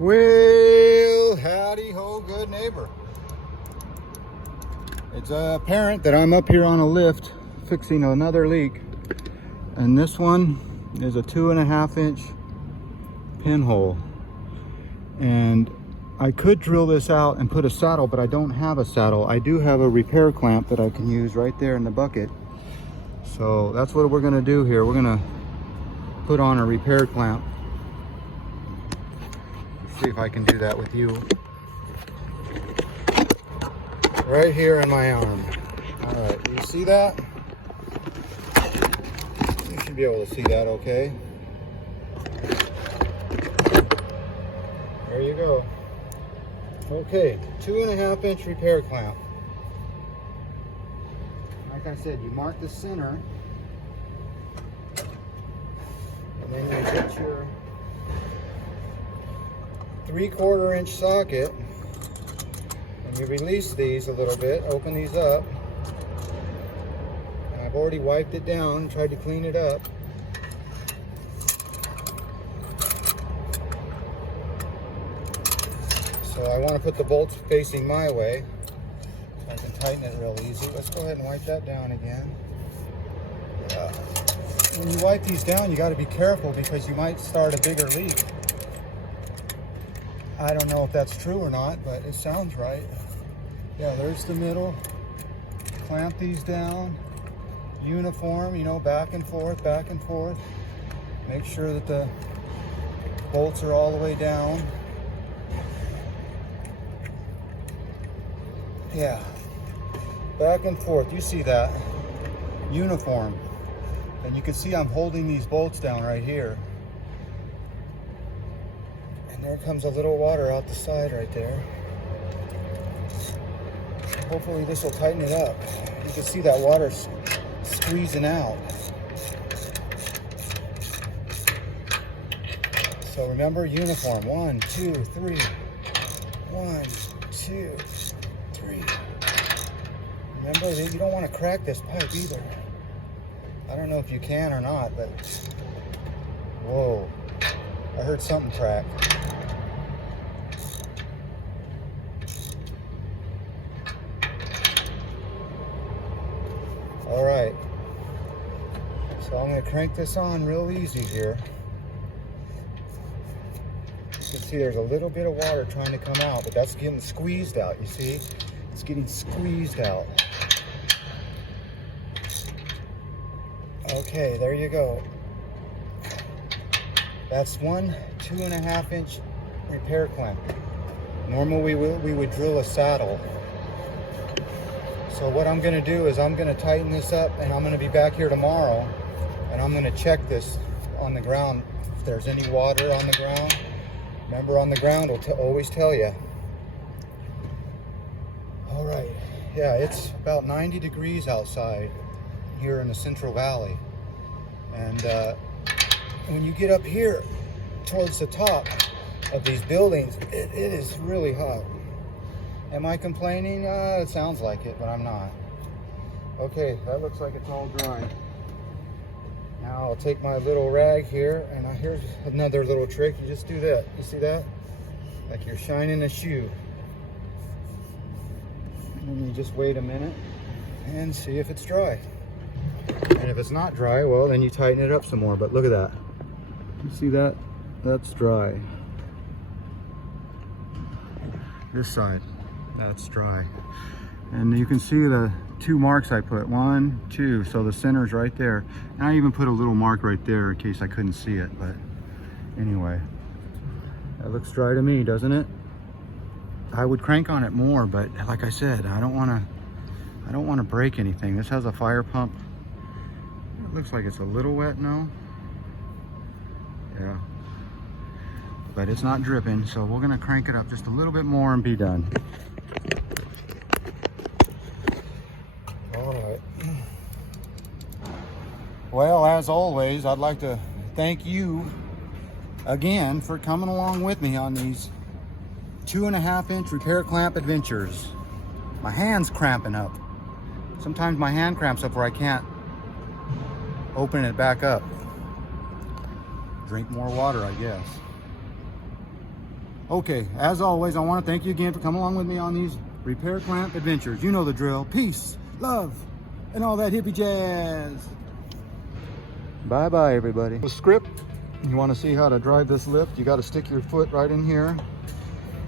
Well, howdy ho, good neighbor. It's apparent that I'm up here on a lift fixing another leak, and this one is a 2.5 inch pinhole, and I could drill this out and put a saddle, but I don't have a saddle. I do have a repair clamp that I can use right there in the bucket, so that's what we're gonna do here. We're gonna put on a repair clamp. See if I can do that with you. Right here in my arm. All right, you see that? You should be able to see that okay. There you go. Okay, 2.5 inch repair clamp. Like I said, you mark the center, and then you get your 3/4 inch socket, and you release these a little bit, open these up. I've already wiped it down, tried to clean it up. So I want to put the bolts facing my way, so I can tighten it real easy. Let's go ahead and wipe that down again. When you wipe these down, you got to be careful because you might start a bigger leak. I don't know if that's true or not, but it sounds right. Yeah, there's the middle. Clamp these down. Uniform, you know, back and forth, back and forth. Make sure that the bolts are all the way down. Yeah, back and forth. You see that? Uniform. And you can see I'm holding these bolts down right here. And there comes a little water out the side right there. Hopefully this will tighten it up. You can see that water squeezing out. So remember, uniform. 1, 2, 3. 1, 2, 3. Remember that you don't want to crack this pipe either. I don't know if you can or not, but whoa, I heard something crack. All right, so I'm going to crank this on real easy here. You can see there's a little bit of water trying to come out, but that's getting squeezed out, you see? It's getting squeezed out. Okay, there you go. That's one 2.5 inch repair clamp. Normally we would drill a saddle. So what I'm gonna do is I'm gonna tighten this up, and I'm gonna be back here tomorrow, and I'm gonna check this on the ground. If there's any water on the ground, remember, on the ground will always tell you. All right, yeah, it's about 90 degrees outside here in the Central Valley. And when you get up here towards the top of these buildings, it is really hot. Am I complaining? It sounds like it, but I'm not. Okay, that looks like it's all dry. Now I'll take my little rag here, and here's another little trick. You just do that. You see that? Like you're shining a shoe. And then you just wait a minute and see if it's dry. And if it's not dry, well, then you tighten it up some more. But look at that. You see that? That's dry. This side, that's dry. And you can see the 2 marks I put. 1, 2. So the center's right there. And I even put a little mark right there in case I couldn't see it. But anyway, that looks dry to me, doesn't it? I would crank on it more, but like I said, I don't want to break anything. This has a fire pump. It looks like it's a little wet now. Yeah. But it's not dripping, so we're gonna crank it up just a little bit more and be done. All right. Well, as always, I'd like to thank you again for coming along with me on these 2.5 inch repair clamp adventures. My hand's cramping up. Sometimes my hand cramps up where I can't open it back up. Drink more water, I guess. Okay, as always, I want to thank you again for coming along with me on these repair clamp adventures. You know the drill. Peace, love, and all that hippie jazz. Bye-bye, everybody. The script, you want to see how to drive this lift, you got to stick your foot right in here,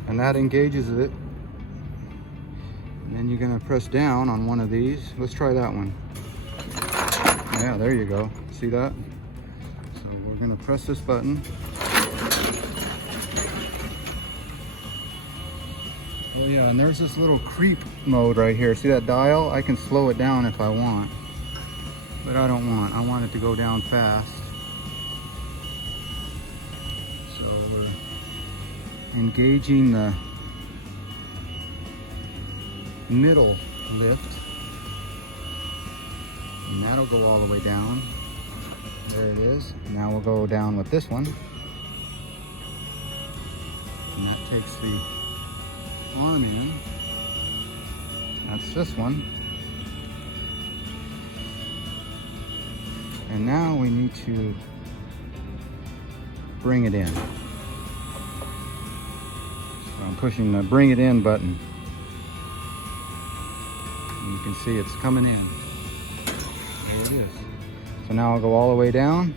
and that engages it. And then you're going to press down on one of these. Let's try that one. Yeah, there you go. See that? So we're going to press this button. Oh yeah, and there's this little creep mode right here. See that dial? I can slow it down if I want, but I don't want. I want it to go down fast. So we're engaging the middle lift, and that'll go all the way down. There it is. Now we'll go down with this one, and that takes the arm in. That's this one. And now we need to bring it in. So I'm pushing the bring it in button. And you can see it's coming in. There it is. So now I'll go all the way down.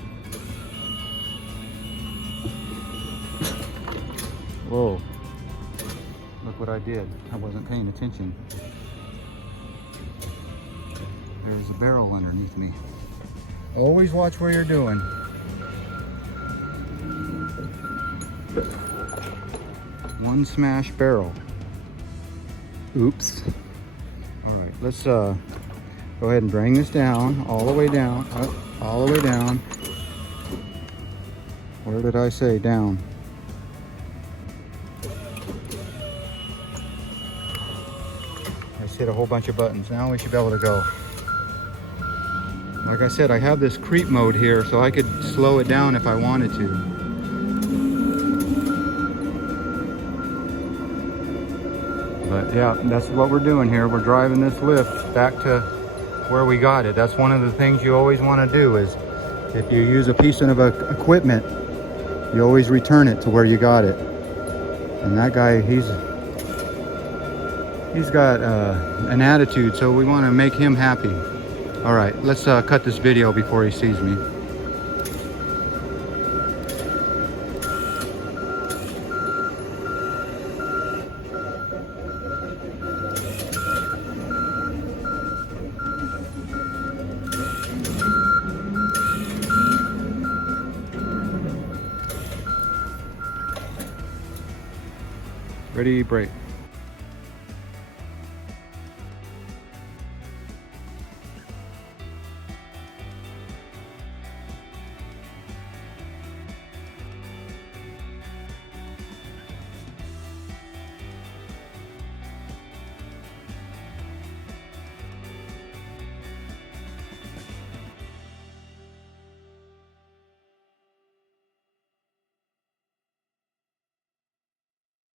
Whoa. Look what I did. I wasn't paying attention. There's a barrel underneath me. Always watch where you're doing. One smash barrel. Oops. All right, let's go ahead and bring this down, all the way down, up, all the way down. Where did I say down? Hit a whole bunch of buttons. Now we should be able to go. Like I said, I have this creep mode here, so I could slow it down if I wanted to. But yeah, that's what we're doing here. We're driving this lift back to where we got it. That's one of the things you always want to do, is if you use a piece of equipment, you always return it to where you got it. And that guy, he's got an attitude, so we want to make him happy. All right, let's cut this video before he sees me. Ready, break.